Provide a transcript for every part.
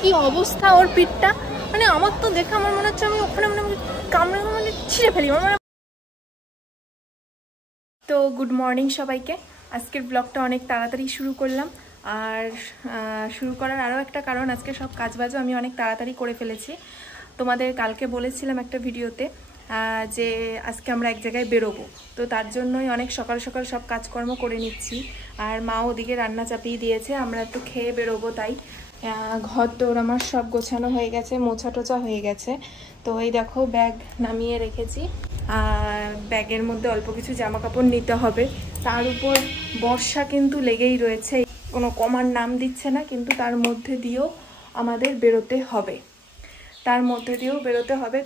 কি অবস্থা ওর পিঠটা, মানে আমার তো দেখে আমার মনে হচ্ছে আমি ওখানে মানে কামড়ে মানে ছিঁড়ে ফেলি মানে। তো গুড মর্নিং সবাইকে। আজকের ব্লগটা অনেক তাড়াতাড়ি শুরু করলাম, আর শুরু করার আরও একটা কারণ, আজকে সব কাজবাজও আমি অনেক তাড়াতাড়ি করে ফেলেছি। তোমাদের কালকে বলেছিলাম একটা ভিডিওতে যে আজকে আমরা এক জায়গায় বেরোবো, তো তার জন্যই অনেক সকাল সকাল সব কাজকর্ম করে নিচ্ছি। আর মা ওদিকে রান্না চাপিয়ে দিয়েছে, আমরা একটু খেয়ে বেরোবো, তাই ঘর দৌড় আমার সব গোছানো হয়ে গেছে, মোছা টোছা হয়ে গেছে। তো এই দেখো ব্যাগ নামিয়ে রেখেছি, আর ব্যাগের মধ্যে অল্প কিছু জামা কাপড় নিতে হবে। তার উপর বর্ষা কিন্তু লেগেই রয়েছে, কোনো কমার নাম দিচ্ছে না, কিন্তু তার মধ্যে দিয়েও আমাদের বেরোতে হবে,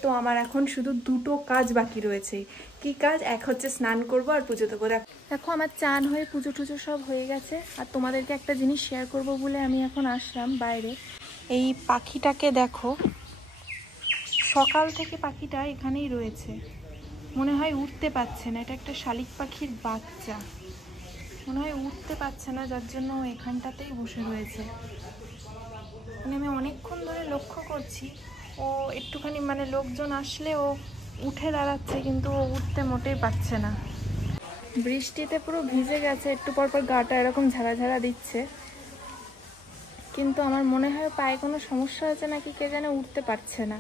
তো আমার এখন শুধু দুটো কাজ বাকি রয়েছে। কি কাজ? এক হচ্ছে স্নান করব আর পুজো দেবো। দেখো আমার চান হয়ে পুজো টুজো সব হয়ে গেছে, আর তোমাদেরকে একটা জিনিস শেয়ার করব বলে আমি এখন আসলাম বাইরে। এই পাখিটাকে দেখো, সকাল থেকে পাখিটা এখানেই রয়েছে, মনে হয় উঠতে পারছে না। এটা একটা শালিক পাখির বাচ্চা, মনে হয় উঠতে পারছে না, যার জন্য ও এখানটাতেই বসে রয়েছে। মানে আমি অনেকক্ষণ ধরে লক্ষ্য করছি, ও একটুখানি মানে লোকজন আসলে ও উঠে দাঁড়াচ্ছে, কিন্তু ও উঠতে মোটেই পারছে না। বৃষ্টিতে পুরো ভিজে গেছে, একটু পর পর গাটা এরকম ঝাড়া ঝাড়া দিচ্ছে, কিন্তু আমার মনে হয় পায়ে কোনো সমস্যা হয়েছে নাকি কে জানে, উঠতে পারছে না,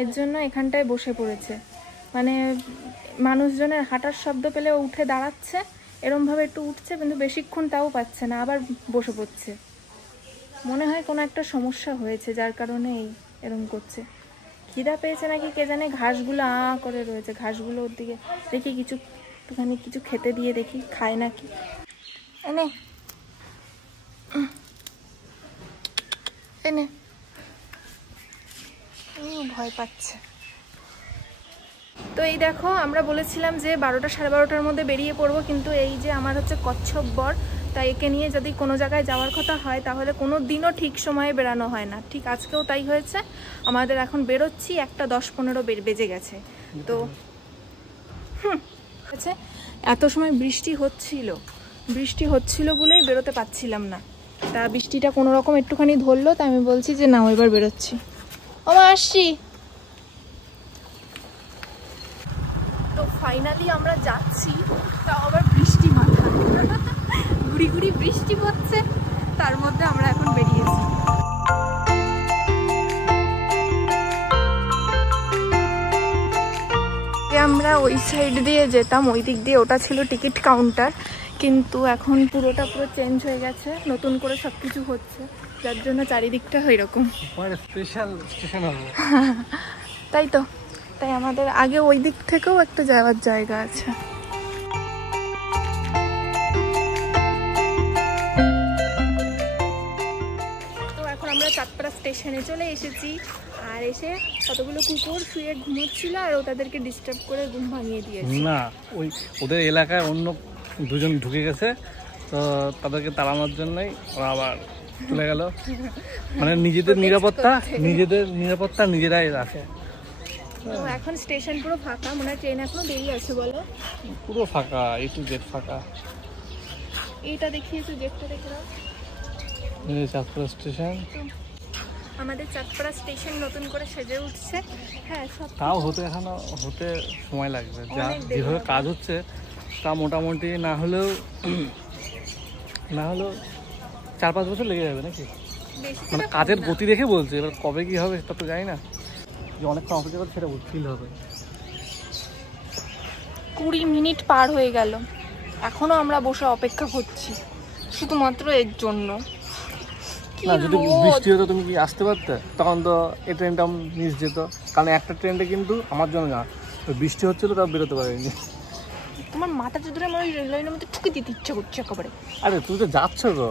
এর জন্য এখানটায় বসে পড়েছে। মানে মানুষজনের হাঁটার শব্দ পেলে ও উঠে দাঁড়াচ্ছে, এরমভাবে একটু উঠছে, কিন্তু বেশিক্ষণ তাও পাচ্ছে না, আবার বসে পড়ছে। মনে হয় কোনো একটা সমস্যা হয়েছে, যার কারণে এরম করছে। খিদা পেয়েছে নাকি কে জানে, ঘাসগুলো করে রয়েছে, ঘাসগুলো ওর দিকে দেখি একটুখানি কিছু খেতে দিয়ে দেখি খায় নাকি। এনে এনে ভয় পাচ্ছে। তো এই দেখো, আমরা বলেছিলাম যে 12টা সাড়ে 12টার মধ্যে বেরিয়ে পড়বো, কিন্তু এই যে আমার হচ্ছে কচ্ছপ বর, তাই একে নিয়ে যদি কোনো জায়গায় যাওয়ার কথা হয় তাহলে কোনো দিনও ঠিক সময়ে বেরানো হয় না। ঠিক আজকেও তাই হয়েছে, আমাদের এখন বেরোচ্ছি 1টা 10-15 বেজে গেছে। তো এত সময় বৃষ্টি হচ্ছিল বলেই বেরোতে পারছিলাম না। তা বৃষ্টিটা কোনো রকম একটুখানি ধরলো, তাই আমি বলছি যে না এবার বেরোচ্ছি। ওমা আসছি। তো ফাইনালি আমরা যাচ্ছি, তাও আবার বৃষ্টি মাথায়, গুড়ি গুড়ি বৃষ্টি পড়ছে, তার মধ্যে আমরা এখন বেরিয়েছি। আমরা ওই সাইড দিয়ে যেতাম, ওই দিক দিয়ে, ওটা ছিল টিকিট কাউন্টার, কিন্তু এখন পুরো চেঞ্জ হয়ে গেছে, নতুন করে সবকিছু হচ্ছে, যার জন্য চারিদিকটা এরকম স্পেশাল স্টেশন হবে। তাই আমাদের আগে ওই দিক থেকেও একটা যাওয়ার জায়গা আছে। তো এখন আমরা চাঁদপাড়া স্টেশনে চলে এসেছি, আর এসে কতগুলো কুকুর শুয়ে ঘুমোচ্ছিল, আর তাদেরকে ডিস্টার্ব করে ঘুম ভাঙিয়ে দিয়েছে। না, ওদের এলাকায় অন্য দুজন ঢুকে গেছে, তো তাদেরকে তাড়ানোর জন্যই ওরা আবার চলে গেল। মানে নিজেদের নিরাপত্তা নিজেরাই রাখে। তো এখন স্টেশন পুরো ফাঁকা, মনে হয় ট্রেন এখনো দেরি আছে। বলো, পুরো ফাঁকা, A to Z ফাঁকা। এইটা দেখিয়েছো, গেটটা দেখে দাও। চাঁদপাড়া স্টেশন, আমাদের চাঁদপাড়া স্টেশন নতুন করে সেজে উঠছে। হ্যাঁ, তাও হতে সময় লাগবে, যা যেভাবে কাজ হচ্ছে তা মোটামুটি না হলেও 4-5 বছর লেগে যাবে নাকি, মানে কাজের গতি দেখে বলছে। এবার কবে কি হবে সেটা তো জানি না, যে অনেকক্ষণ অপেক্ষা করে সেটা ফিল হবে। 20 মিনিট পার হয়ে গেল, এখনো আমরা বসে অপেক্ষা করছি শুধুমাত্র এর জন্য। না, যদি বৃষ্টি হতো তুমি কি আসতে পারতে? তখন তো এই ট্রেনটা মিস যেত, কারণ একটা ট্রেনটা কিন্তু আমার জন্য না, বৃষ্টি হচ্ছিল তাও বেরোতে পারিনি। তোমার মাথাটা ধরে আমার ওই রেল লাইনের মধ্যে ঠুকে দিতে ইচ্ছা করছে একেবারে। আরে তুমি তো যাচ্ছ গো,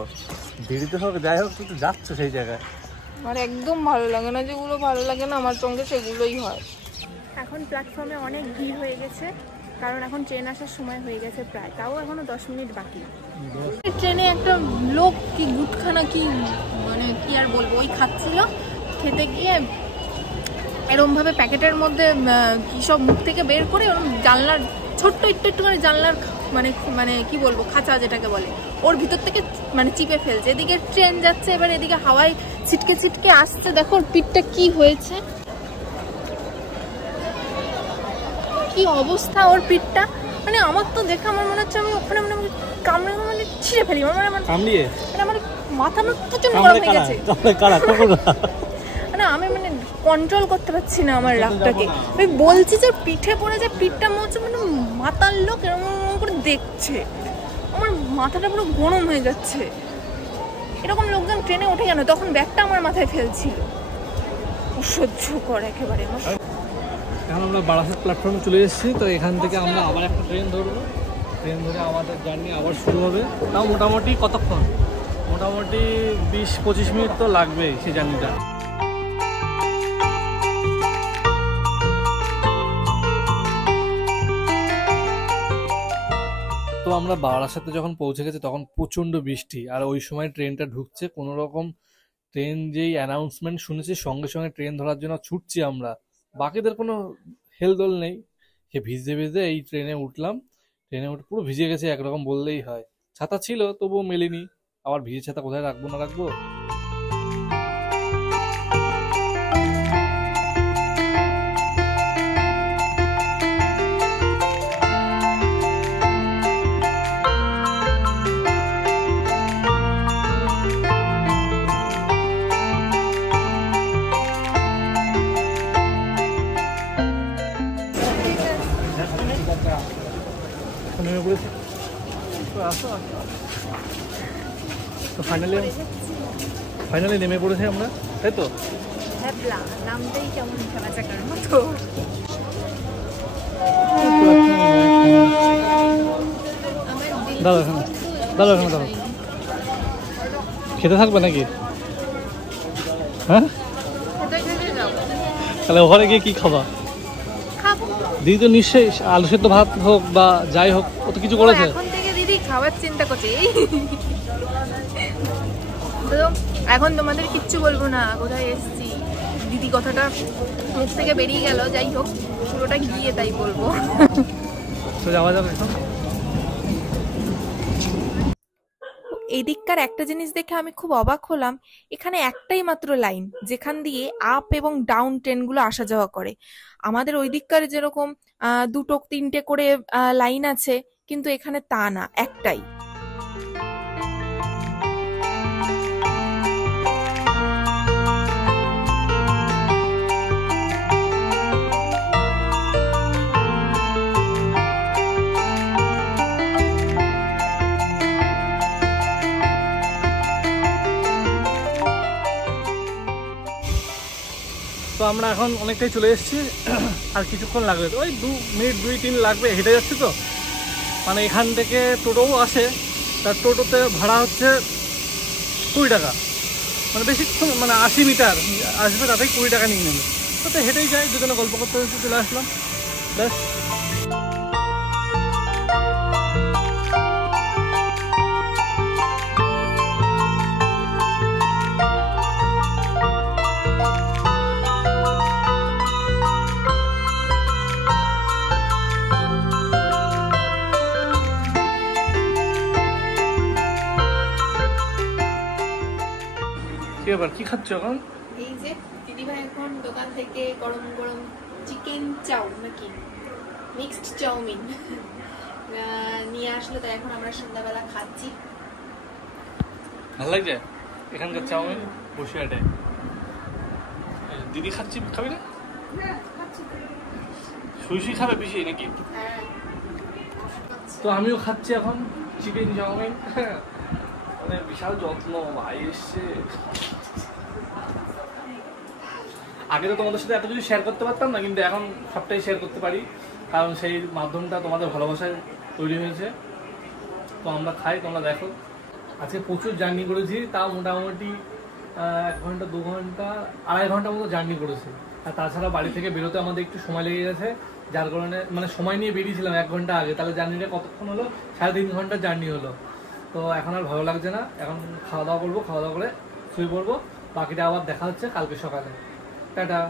দেরিতে হবে, যাই হোক তুই তো যাচ্ছ সেই জায়গায়। আমার একদম ভালো লাগে না, যেগুলো ভালো লাগে না আমার সঙ্গে সেগুলোই হয়। এখন প্ল্যাটফর্মে অনেক ভিড় হয়ে গেছে, কারণ এখন ট্রেন আসার সময় হয়ে গেছে প্রায়, তাও এখনো 10 মিনিট বাকি। ট্রেনে একটা লোক কি গুটখানা কি মানে কি আর বলবো, ওই খাচ্ছিল, খেতে গিয়ে এরমভাবে প্যাকেটের মধ্যে কি সব মুখ থেকে বের করে ওরম জানলার ছোট্ট একটু করে জানলার মানে কি বলবো খাঁচা যেটাকে বলে, ওর ভিতর থেকে মানে চিপে ফেলছে। এদিকে ট্রেন যাচ্ছে, এবার এদিকে হাওয়ায় ছিটকে ছিটকে আসছে, দেখো ওর পিঠটা কি হয়েছে, কি অবস্থা ওর পিঠটা। মানে আমার তো দেখে আমার মনে হচ্ছে আমি ওখানে মানে কামড়ে মানে ছিঁড়ে ফেলি, মানে আমার মাথা প্রচন্ড গরম হয়ে গেছে, মানে আমি মানে কন্ট্রোল করতে পারছি না আমার রাগটাকে। আমি বলছি যে পিঠে পড়ে যে পিঠটা মনে হচ্ছে মানে মাথার লোক এরকম করে দেখছে, আমার মাথাটা পুরো গরম হয়ে যাচ্ছে। এরকম লোকজন ট্রেনে ওঠে কেন? তখন ব্যাগটা আমার মাথায় ফেলছিল, অসহ্য করে একেবারে। এখন আমরা বারাসাত প্ল্যাটফর্মে চলে এসেছি, তো এখান থেকে আমরা আবার একটা ট্রেন ধরবো, ট্রেন ধরে আমাদের জার্নি আবার শুরু হবে। তাও মোটামুটি কতক্ষণ, মোটামুটি 20-25 মিনিট তো লাগবেই সেই জার্নিটা। তো আমরা বারাসাতে যখন পৌঁছে গেছি তখন প্রচণ্ড বৃষ্টি, আর ওই সময় ট্রেনটা ঢুকছে। কোনো রকম ট্রেন যেই অ্যানাউন্সমেন্ট শুনেছি সঙ্গে সঙ্গে ট্রেন ধরার জন্য ছুটছি আমরা, বাকিদের কোনো হেলদোল নেই। সে ভিজতে ভিজতে এই ট্রেনে উঠলাম, ট্রেনে উঠে পুরো ভিজে গেছে একরকম বললেই হয়। ছাতা ছিল তবুও মেলিনি, আবার ভিজে ছাতা কোথায় রাখবো না রাখবো। নেমে পড়েছি, তো ফাইনালি নেমে পড়েছি আমরা, তাই তো? নামটাই কেমন খেলাচাকার মতো। দাদা খেতে থাকবে নাকি? হ্যাঁ, তাহলে ওখানে গিয়ে কি খাবা? দিদি তো নিশ্চয়ই আলু সেদ্ধ ভাত হোক বা যাই হোক ও তো কিছু করেছে। এখন থেকে দিদি খাবার চিন্তা করছে। তো এখন তোমাদের কিচ্ছু বলবো না কোথায় এসেছি, দিদি কথাটা মুখ থেকে বেরিয়ে গেল, যাই হোক পুরোটা গিয়ে তাই বলবো। তো যাওয়া যাবে এখন। এদিককার একটা জিনিস দেখে আমি খুব অবাক হলাম, এখানে একটাই মাত্র লাইন যেখান দিয়ে আপ এবং ডাউন ট্রেনগুলো আসা যাওয়া করে। আমাদের ওই দিককার যেরকম 2-3টে করে লাইন আছে, কিন্তু এখানে তা না, একটাই। তো আমরা এখন অনেকটাই চলে এসেছি, আর কিছুক্ষণ লাগবে, ওই 2 মিনিট 2-3 লাগবে। হেঁটে যাচ্ছি তো, মানে এখান থেকে টোটোও আসে, তার টোটোতে ভাড়া হচ্ছে 20 টাকা, মানে বেশিক্ষণ মানে 80 মিটার আসবে, তাতেই 20 টাকা নিয়ে নেবে। তো হেঁটেই যাই, দুজনে গল্প করতে করতে চলে আসলাম, ব্যাস। কি খাচ্ছ এখন? এই যে দিদিভাই এখন দোকান থেকে গরম গরম চিকেন চাউ নাকি মিক্সড চাউমিন নিয়ে আসলো, তাই এখন আমরা সন্ধ্যাবেলা খাচ্ছি। ভালো লাগছে এখানকার চাউমিন বসিরহাটে। দিদি খাচ্ছি, খাবি না? সুইসি খাবে বেশি নাকি? তো আমিও খাচ্ছি এখন চিকেন চাউমিন, মানে বিশাল যত্ন, ভাই এসছে। আগে তো তোমাদের সাথে এত কিছু শেয়ার করতে পারতাম না, কিন্তু এখন সবটাই শেয়ার করতে পারি, কারণ সেই মাধ্যমটা তোমাদের ভালোবাসায় তৈরি হয়েছে। তো আমরা খাই, তোমরা দেখো। আজকে প্রচুর জার্নি করেছি, তাও মোটামুটি 1 ঘন্টা 2 ঘন্টা 2.5 ঘন্টা মতো জার্নি করেছি। আর তাছাড়া বাড়ি থেকে বেরোতে আমাদের একটু সময় লেগে গেছে, যার কারণে মানে সময় নিয়ে বেরিয়েছিলাম 1 ঘন্টা আগে, তাহলে জার্নিটা কতক্ষণ হলো? 3.5 ঘন্টার জার্নি হলো। তো এখন আর ভালো লাগছে না, এখন খাওয়া দাওয়া করবো, খাওয়া দাওয়া করে শুয়ে পড়বো। বাকিটা আবার দেখা হচ্ছে কালকে সকালে। টাটা।